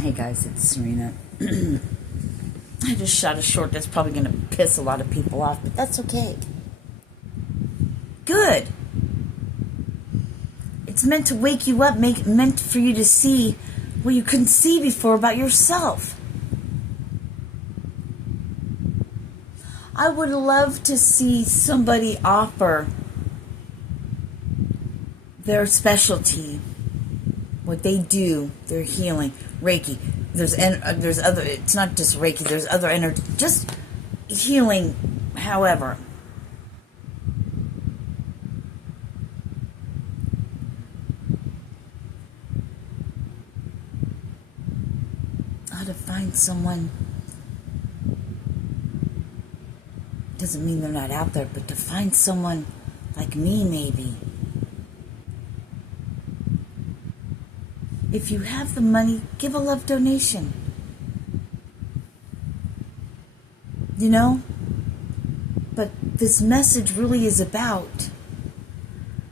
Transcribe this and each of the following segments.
Hey guys, it's Serena. I just shot a short that's probably going to piss a lot of people off, but that's okay. Good. It's meant to wake you up, meant for you to see what you couldn't see before about yourself. I would love to see somebody offer their specialty, what they do, their healing, Reiki. There's other. It's not just Reiki. There's other energy. Just healing, however. How to find someone. Doesn't mean they're not out there, but to find someone like me, maybe. If you have the money, give a love donation. You know? But this message really is about.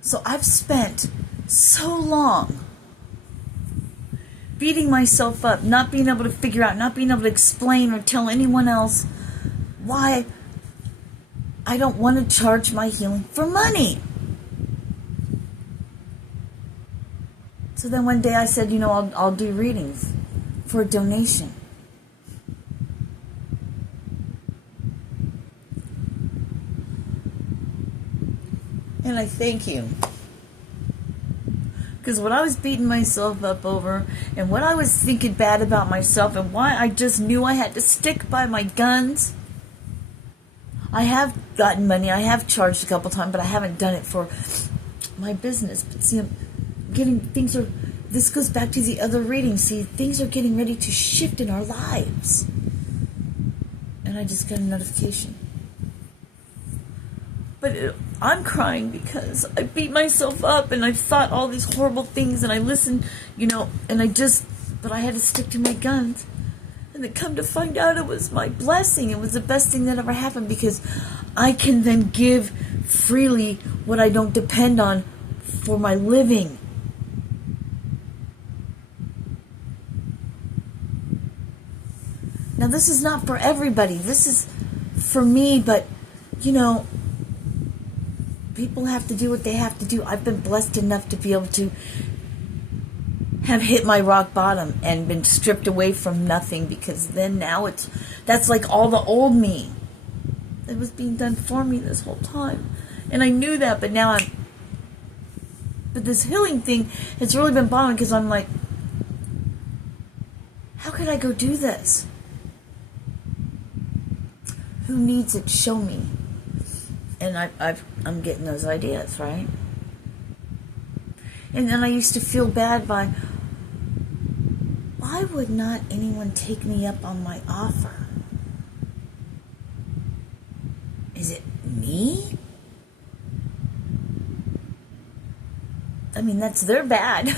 So I've spent so long beating myself up, not being able to figure out, not being able to explain or tell anyone else why I don't want to charge my healing for money. So then one day I said, I'll do readings for a donation. And I thank you. Because what I was beating myself up over, and what I was thinking bad about myself, and why I just knew I had to stick by my guns. I have gotten money, I have charged a couple times, but I haven't done it for my business. But see, this goes back to the other reading. See, things are getting ready to shift in our lives. And I just got a notification. But I'm crying because I beat myself up and I thought all these horrible things and I listened, but I had to stick to my guns. And then come to find out it was my blessing. It was the best thing that ever happened because I can then give freely what I don't depend on for my living. Now, this is not for everybody. This is for me, but, people have to do what they have to do. I've been blessed enough to be able to have hit my rock bottom and been stripped away from nothing because then now that's like all the old me. It was being done for me this whole time. And I knew that, but now but this healing thing has really been bothering because I'm like, how could I go do this? Who needs it? Show me. And I'm getting those ideas, right? And then I used to feel bad by, why would not anyone take me up on my offer? Is it me? I mean, that's their bad.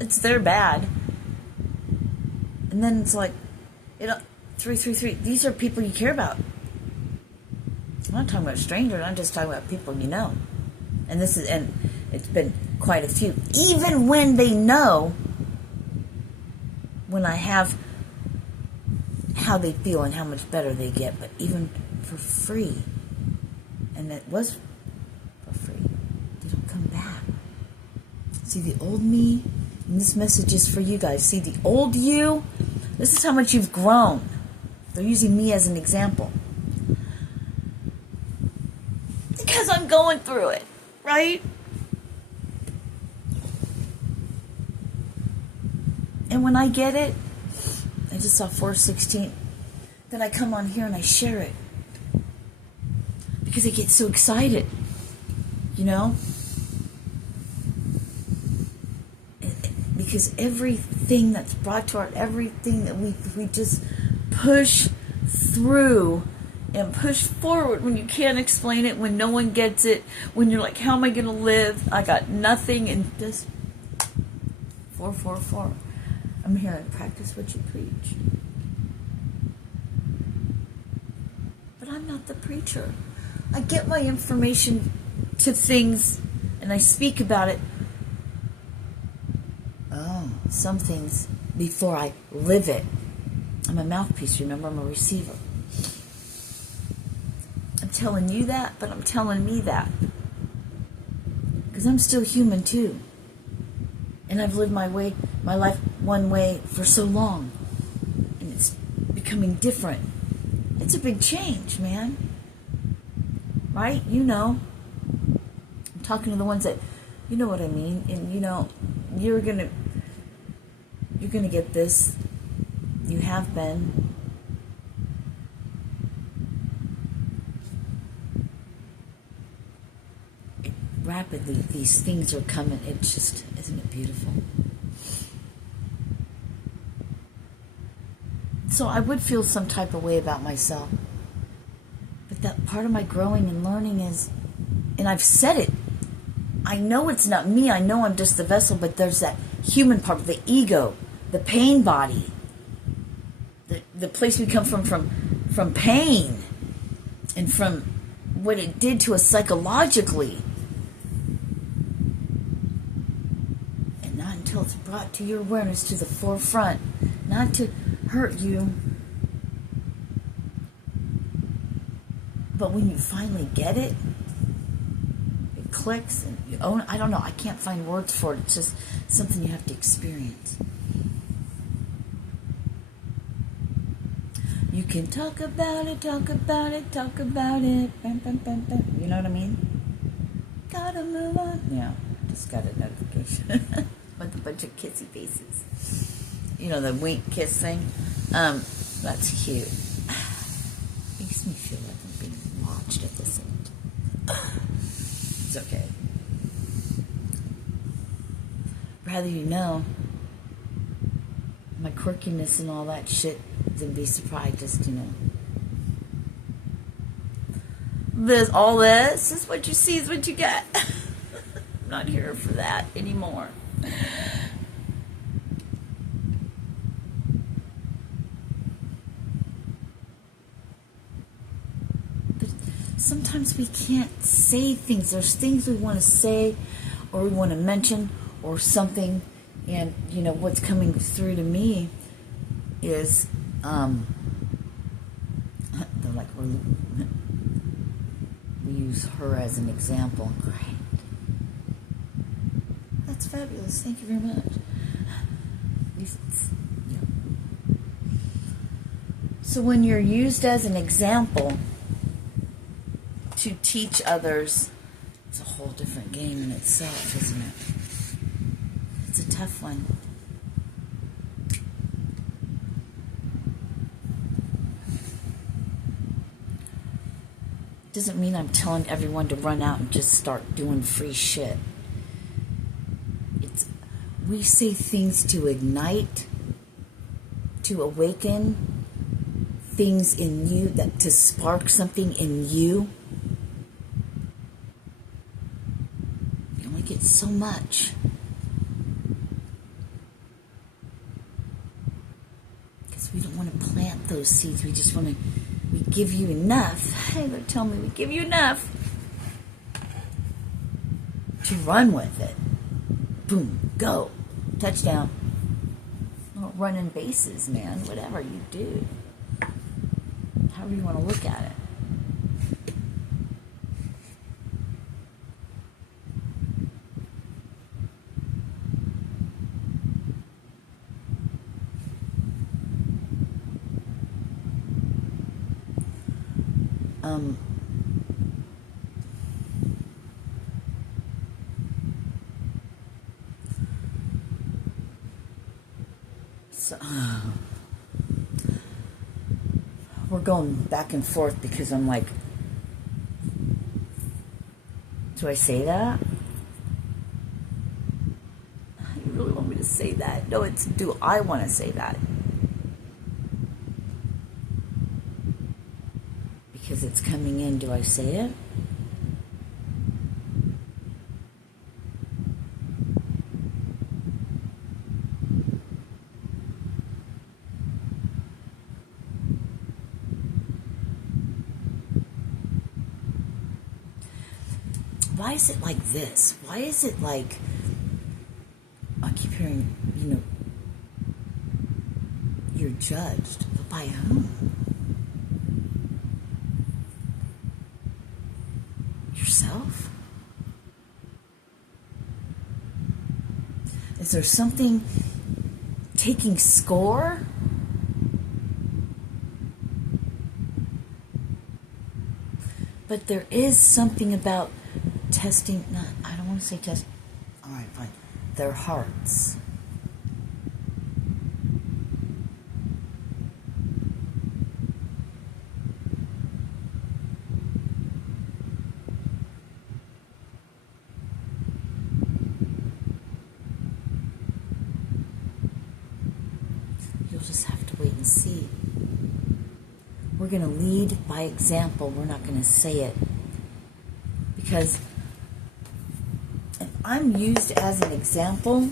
It's their bad. And then it's like, 333, these are people you care about. I'm not talking about strangers, I'm just talking about people you know. And it's been quite a few. Even when they know, when I have how they feel and how much better they get, but even for free, and it was for free, they don't come back. See, the old me, and this message is for you guys. See, the old you, this is how much you've grown. They're using me as an example. Because I'm going through it, right? And when I get it, I just saw 416. Then I come on here and I share it. Because I get so excited. Because everything that's brought to our, everything that we just push through and push forward when you can't explain it, when no one gets it, when you're like, how am I going to live? I got nothing, and just 444. I'm here to practice what you preach. But I'm not the preacher. I get my information to things and I speak about it. Oh, some things before I live it. I'm a mouthpiece, remember? I'm a receiver. I'm telling you that, but I'm telling me that. Because I'm still human too. And I've lived my life one way for so long. And it's becoming different. It's a big change, man. Right? You know. I'm talking to the ones that, you know what I mean. And you know, you're gonna get this. You have been. Rapidly, these things are coming. It's just, isn't it beautiful? So I would feel some type of way about myself. But that part of my growing and learning is, and I've said it, I know it's not me, I know I'm just the vessel, but there's that human part, the ego, the pain body, the place we come from pain, and from what it did to us psychologically. And not until it's brought to your awareness, to the forefront, not to hurt you, but when you finally get it, it clicks and you own it. I don't know, I can't find words for it. It's just something you have to experience. You can talk about it, talk about it, talk about it. Bam, bam, bam, bam. You know what I mean? Gotta move on. Yeah, just got a notification with a bunch of kissy faces. You know, the wink kiss thing. That's cute. Makes me feel like I'm being watched at this end. It's okay. Rather you know, my quirkiness and all that shit, than be surprised. Just, you know, all this is what you see is what you get. I'm not here for that anymore. But sometimes we can't say things. There's things we want to say or we want to mention or something, and you know what's coming through to me is they're like, we use her as an example. Great. That's fabulous. Thank you very much. Yeah. So when you're used as an example to teach others, it's a whole different game in itself, isn't it? It's a tough one. Doesn't mean I'm telling everyone to run out and just start doing free shit. We say things to ignite, to awaken things in you, that to spark something in you. You only get so much. Because we don't want to plant those seeds. We just want to. We give you enough. Hey, they're telling me we give you enough to run with it. Boom, go, touchdown. Well, running bases, man. Whatever you do, however you want to look at it. So, we're going back and forth because I'm like, do I say that? You really want me to say that? No, it's do I want to say that? Because it's coming in, do I say it? Why is it like this? Why is it like, I keep hearing, you know, you're judged. But by whom? Yourself? Is there something taking score? But there is something about testing, I don't want to say test, all right, fine, their hearts. You'll just have to wait and see. We're going to lead by example. We're not going to say it. Because if I'm used as an example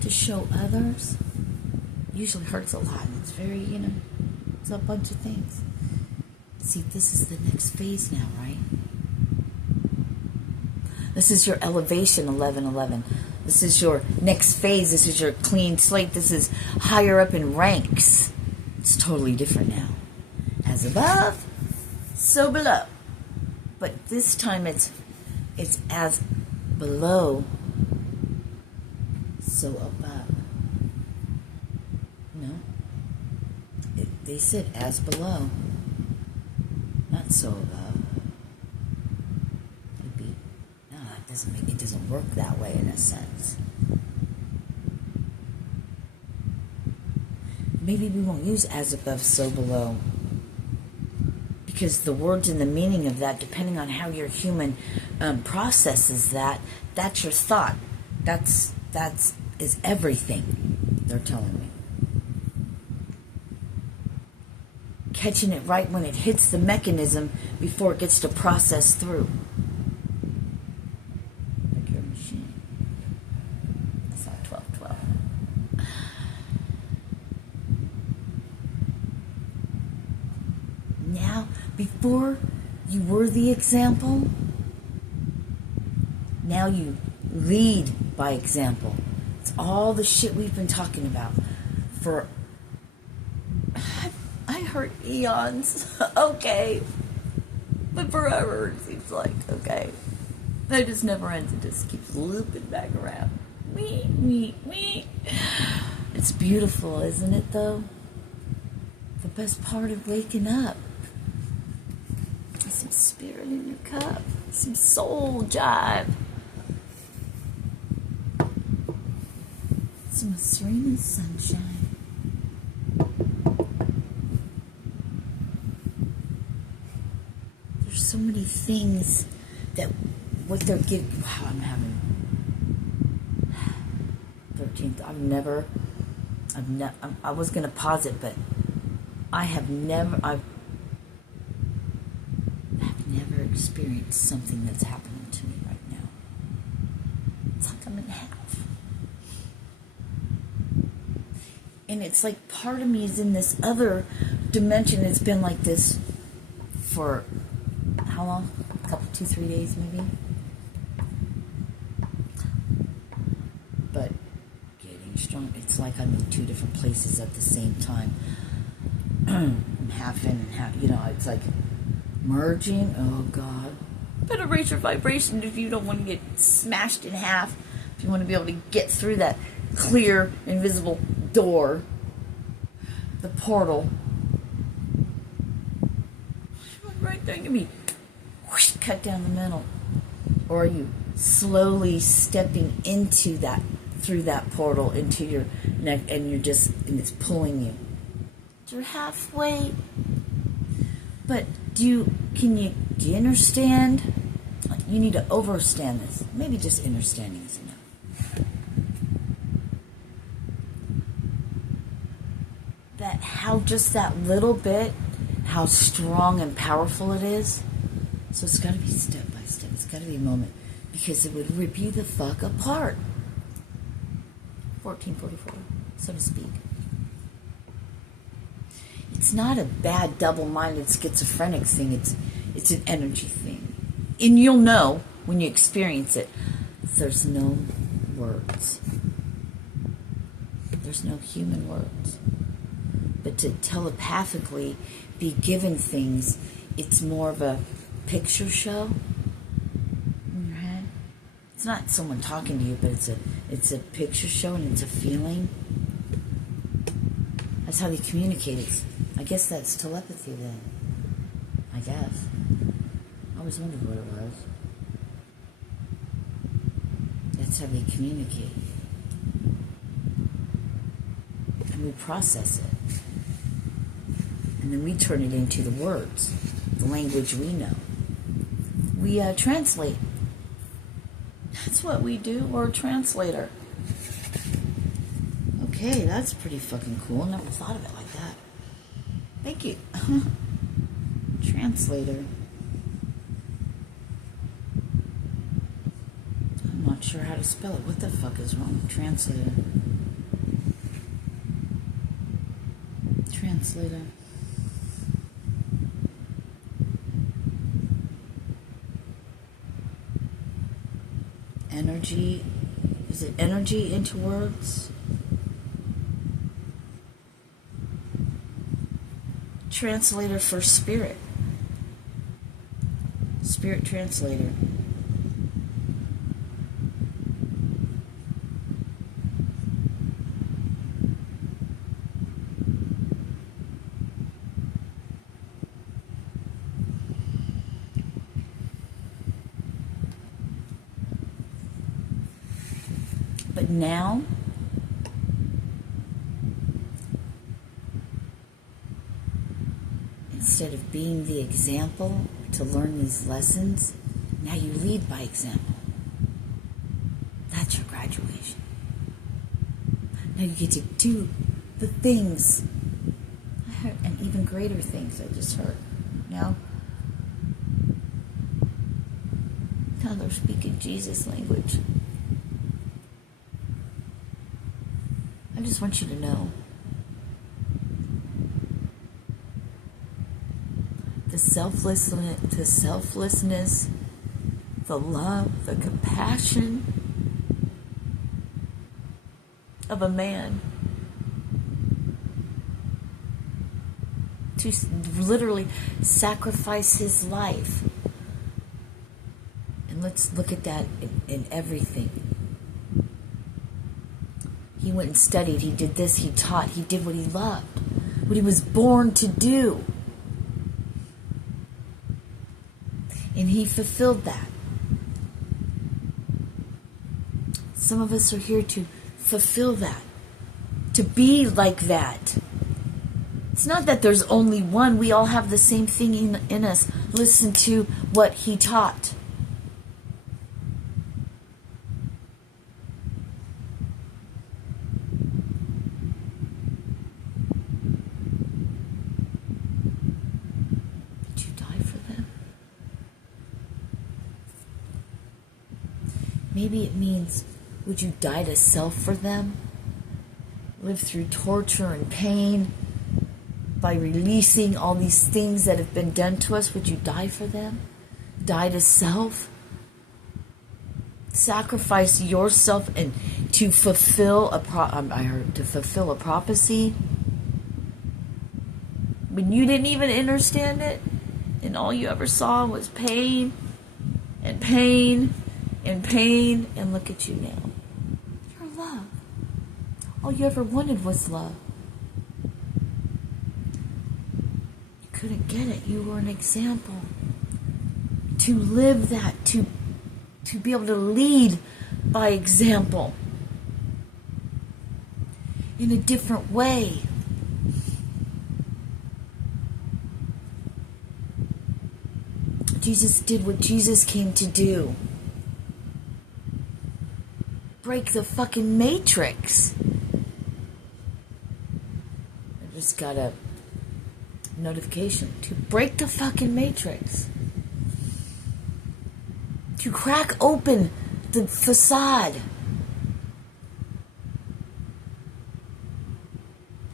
to show others, it usually hurts a lot. And it's very, it's a bunch of things. See, this is the next phase now, right? This is your elevation, 1111. This is your next phase. This is your clean slate. This is higher up in ranks. It's totally different now. As above, so below. But this time it's as below, so above. No. They said as below, not so above. No, it doesn't work that way in a sense. Maybe we won't use as above, so below. Because the words and the meaning of that, depending on how your human processes that, that's your thought. That's is everything, they're telling me. Catching it right when it hits the mechanism before it gets to process through. Like your machine. That's not 1212. Now, before you were the example, now you lead by example. It's all the shit we've been talking about for, I heard eons, okay, but forever it seems like, okay. That just never ends, it just keeps looping back around. Wee. It's beautiful, isn't it though? The best part of waking up. Some spirit in your cup, some soul jive, some Sirena sunshine. There's so many things that what they're giving. Wow, I'm having 13th. I was gonna pause it, but I've never experienced something that's happening to me right now. It's like I'm in half. And it's like part of me is in this other dimension. It's been like this for how long? A couple, 2-3 days maybe? But getting strong. It's like I'm in two different places at the same time. I'm half in and half, it's like merging. Oh God, better raise your vibration if you don't want to get smashed in half. If you want to be able to get through that clear invisible door, the portal right there, give me whoosh, cut down the middle. Or are you slowly stepping into that, through that portal into your neck, and it's pulling you? You're halfway. But do you understand? You need to overstand this. Maybe just understanding is enough. That how just that little bit, how strong and powerful it is. So it's got to be step by step. It's got to be a moment, because it would rip you the fuck apart. 1444, so to speak. It's not a bad double-minded schizophrenic thing. It's an energy thing. And you'll know when you experience it. There's no words. There's no human words. But to telepathically be given things, it's more of a picture show in your head. It's not someone talking to you, but it's a picture show and it's a feeling. That's how they communicate. I guess that's telepathy then. I guess. I always wondered what it was. That's how they communicate. And we process it. And then we turn it into the words, the language we know. We translate. That's what we do. We're a translator. Okay, that's pretty fucking cool. Never thought of it like that. Thank you. Translator. I'm not sure how to spell it. What the fuck is wrong with translator? Translator. Energy. Is it energy into words? Translator for spirit. Spirit translator. But now, instead of being the example to learn these lessons, now you lead by example. That's your graduation. Now you get to do the things. I heard, and even greater things I just heard. Now they're speaking Jesus language. I just want you to know the selflessness, the love, the compassion of a man to literally sacrifice his life. And let's look at that in everything. He went and studied, he did this, he taught, he did what he loved, what he was born to do. And he fulfilled that. Some of us are here to fulfill that, to be like that. It's not that there's only one, we all have the same thing in us. Listen to what he taught. Maybe it means, would you die to self for them? Live through torture and pain by releasing all these things that have been done to us? Would you die for them? Die to self? Sacrifice yourself and to fulfill a prophecy when you didn't even understand it, and all you ever saw was pain and pain and pain, and look at you now. You're love. All you ever wanted was love. You couldn't get it. You were an example. To live that, to be able to lead by example in a different way. Jesus did what Jesus came to do. Break the fucking matrix. I just got a notification to break the fucking matrix. To crack open the facade,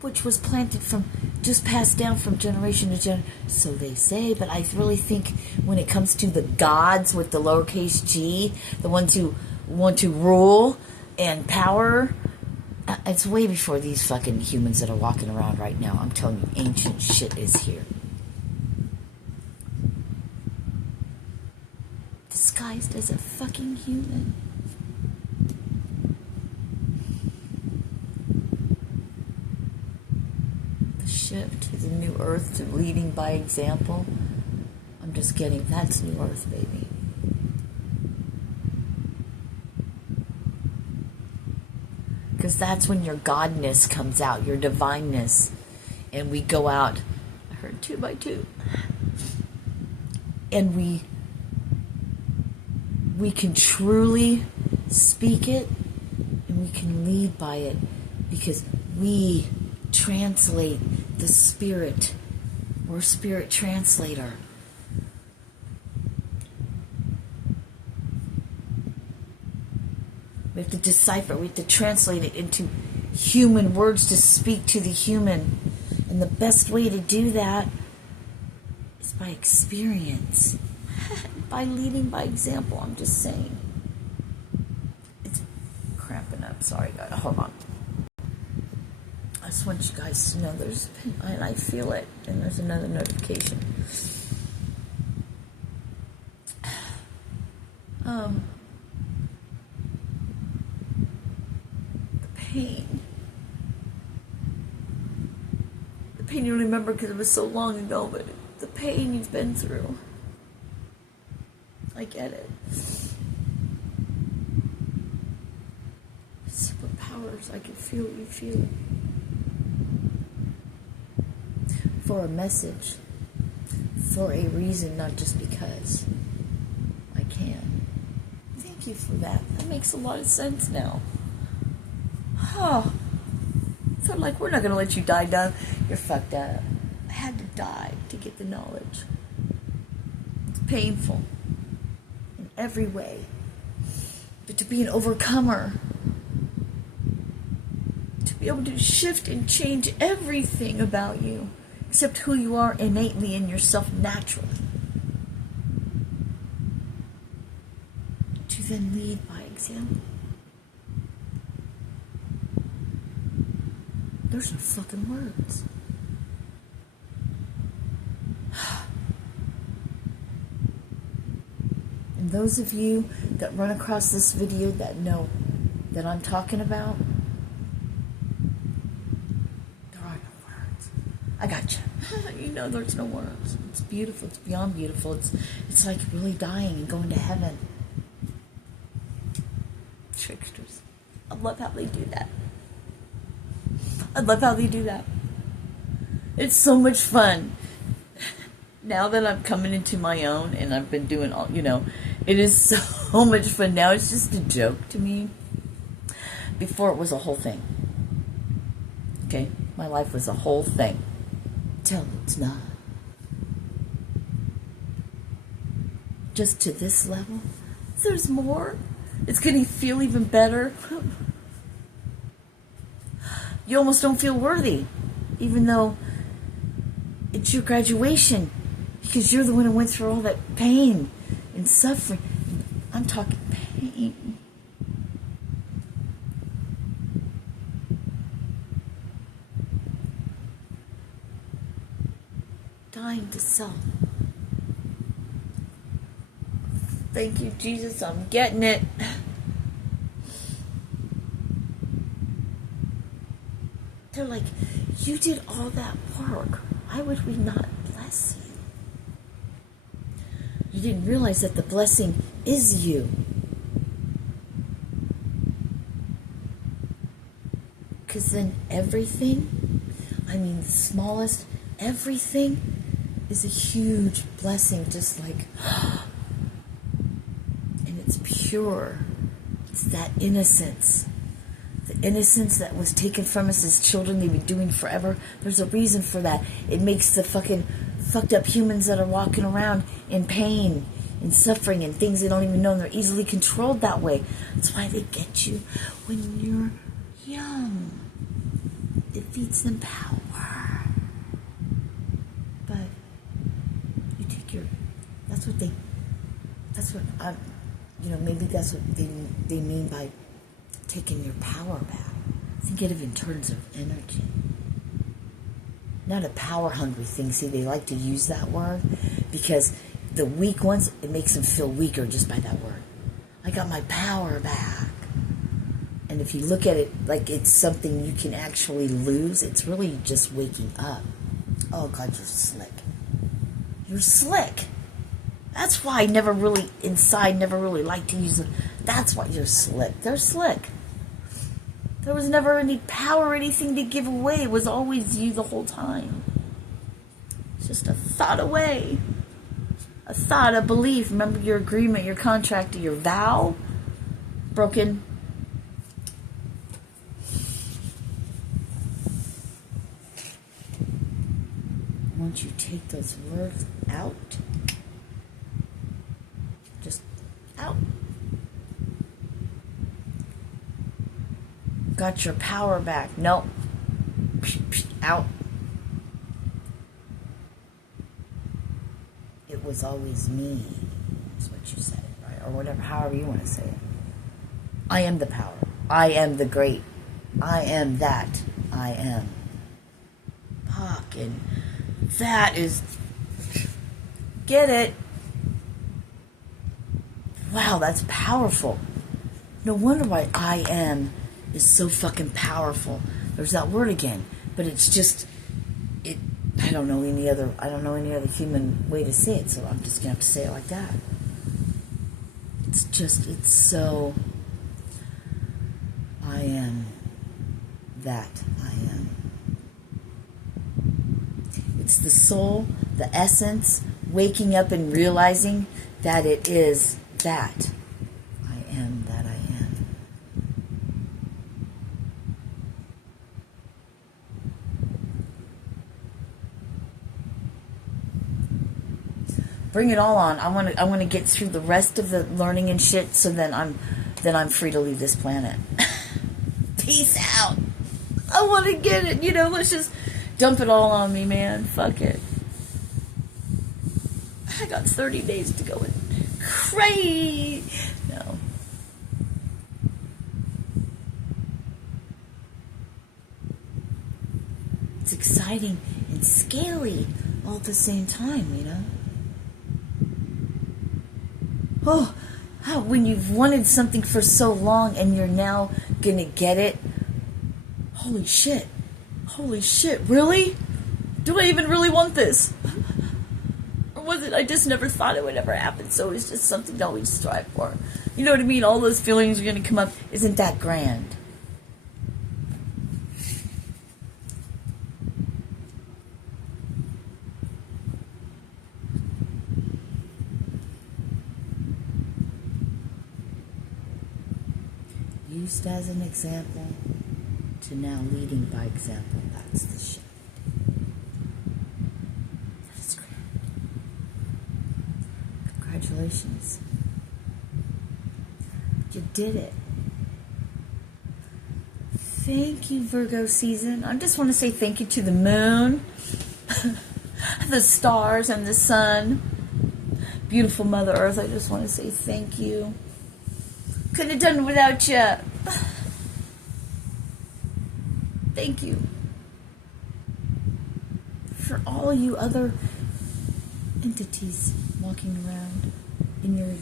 which was planted from, just passed down from generation to generation. So they say, but I really think when it comes to the gods with the lowercase g, the ones who want to rule and power, It's way before these fucking humans that are walking around right now. I'm telling you, ancient shit is here. Disguised as a fucking human. The shift to the new earth, to leading by example. I'm just getting, that's new earth, baby. Because that's when your godness comes out, your divineness. And we go out, I heard 2 by 2. And we can truly speak it, and we can lead by it, because we translate the spirit. We're a spirit translator. We have to decipher, we have to translate it into human words to speak to the human. And the best way to do that is by experience. By leading by example, I'm just saying. It's cramping up. Sorry, guys. Hold on. I just want you guys to know there's, and I feel it, and there's another notification. Pain. The pain you remember because it was so long ago, but the pain you've been through. I get it. Superpowers, I can feel you feel it. For a message. For a reason, not just because. I can. Thank you for that. That makes a lot of sense now. Oh, so like, we're not going to let you die down. You're fucked up. I had to die to get the knowledge. It's painful in every way. But to be an overcomer, to be able to shift and change everything about you, except who you are innately in yourself naturally, to then lead by example. Those are fucking words. And those of you that run across this video that know that I'm talking about, there are no words. I got you. You know there's no words. It's beautiful. It's beyond beautiful. It's like really dying and going to heaven. Tricksters. I love how they do that. I love how they do that. It's so much fun. Now that I'm coming into my own and I've been doing all, it is so much fun. Now it's just a joke to me. Before it was a whole thing. Okay? My life was a whole thing. Till it's not. Just to this level. There's more. It's going to feel even better. You almost don't feel worthy, even though it's your graduation, because you're the one who went through all that pain and suffering. I'm talking pain. Dying to self. Thank you, Jesus. I'm getting it. They're like, you did all that work. Why would we not bless you? You didn't realize that the blessing is you. Because then everything, the smallest, everything is a huge blessing, just like, and it's pure. It's that innocence. The innocence that was taken from us as children, they've been doing forever. There's a reason for that. It makes the fucking fucked up humans that are walking around in pain and suffering and things they don't even know, and they're easily controlled that way. That's why they get you when you're young. It feeds them power. But you take maybe that's what they mean by taking your power back. I Think of it in terms of energy. Not a power-hungry thing. See, they like to use that word because the weak ones, it makes them feel weaker just by that word. I got my power back. And if you look at it like it's something you can actually lose, it's really just waking up. Oh, God, you're slick. You're slick. That's why I never really liked to use it. That's why you're slick. They're slick. There was never any power or anything to give away. It was always you the whole time. It's just a thought away. A thought, a belief. Remember your agreement, your contract, your vow? Broken. Once you take those words out, just out. Got your power back. Nope. Out. It was always me. That's what you said, right? Or whatever, however you want to say it. I am the power. I am the great. I am that. I am. Fucking. That is. Get it? Wow, that's powerful. No wonder why I am is so fucking powerful. There's that word again, but it's just it. I don't know any other human way to say it, so I'm just gonna have to say it like that. It's so. I am that I am. It's the soul, the essence, waking up and realizing that it is that. I am that I am. Bring it all on. I want to get through the rest of the learning and shit, so then I'm free to leave this planet. Peace out. I want to get it. Let's just dump it all on me, man. Fuck it. I got 30 days to go and crazy. No. It's exciting and scary all at the same time, Oh, how when you've wanted something for so long and you're now gonna get it. Holy shit. Holy shit, really? Do I even really want this? Or was it I just never thought it would ever happen, so it's just something to always strive for? You know what I mean? All those feelings are gonna come up. Isn't that grand? Used as an example to now leading by example. That's the shift. That's great. Congratulations. You did it. Thank you, Virgo season. I just want to say thank you to the moon, the stars, and the sun. Beautiful Mother Earth. I just want to say thank you. Couldn't have done it without you. Thank you. For all you other entities walking around in your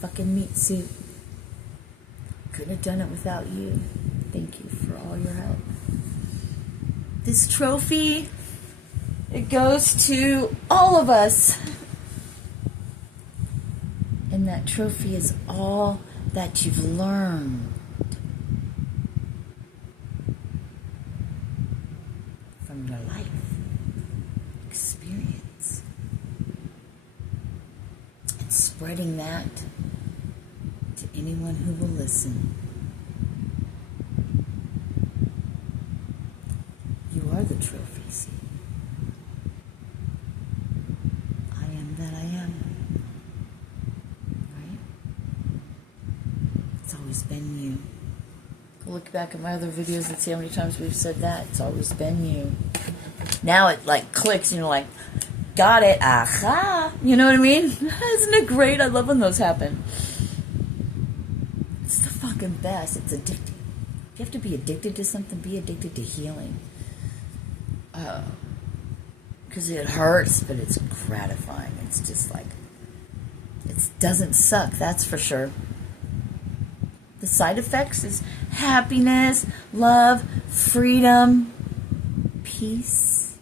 fucking meat suit. Couldn't have done it without you. Thank you for all your help. This trophy, it goes to all of us. And that trophy is all that you've learned from your life experience, and spreading that to anyone who will listen. You are the trophy, see? I am that I am. It's always been you. Go look back at my other videos and see how many times we've said that. It's always been you. Now it like clicks and you're like, got it, aha. You know what I mean? Isn't it great? I love when those happen. It's the fucking best. It's addicting. If you have to be addicted to something, be addicted to healing. Because it hurts, but it's gratifying. It's just like, it doesn't suck, that's for sure. The side effects is happiness, love, freedom, peace.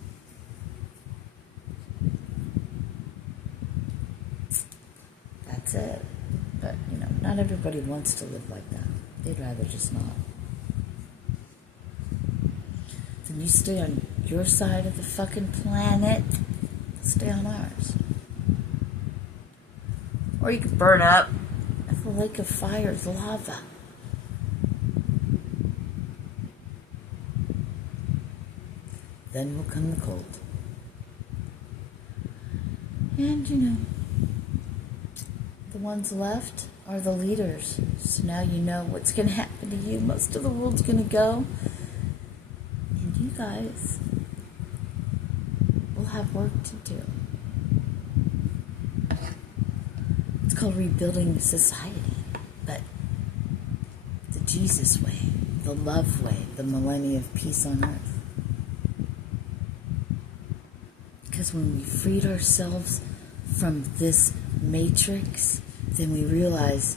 That's it. But, not everybody wants to live like that. They'd rather just not. Then you stay on your side of the fucking planet, stay on ours. Or you could burn up. The lake of fire is lava. Then will come the cold. And the ones left are the leaders. So now you know what's going to happen to you. Most of the world's going to go. And you guys will have work to do. It's called rebuilding society. But the Jesus way, the love way, the millennia of peace on earth. Because when we freed ourselves from this matrix, then we realize,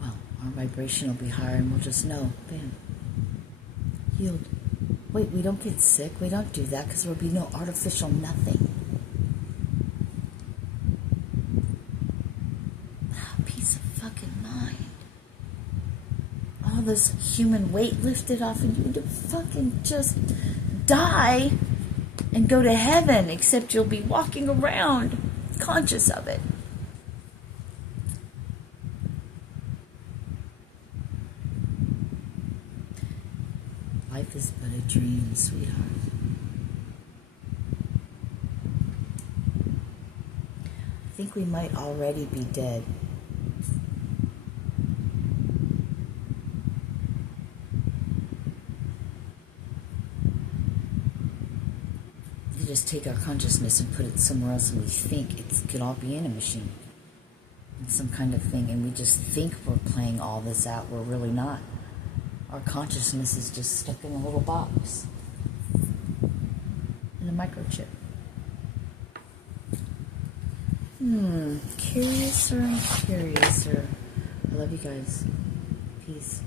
well, our vibration will be higher and we'll just know, bam, healed. Wait, we don't get sick. We don't do that because there will be no artificial nothing. Peace of fucking mind. All this human weight lifted off and you to fucking just die and go to heaven, except you'll be walking around conscious of it. Life is but a dream, sweetheart. I think we might already be dead. We just take our consciousness and put it somewhere else, and we think it could all be in a machine, in some kind of thing, and we just think we're playing all this out. We're really not. Our consciousness is just stuck in a little box, in a microchip. Curiouser and curiouser. I love you guys. Peace.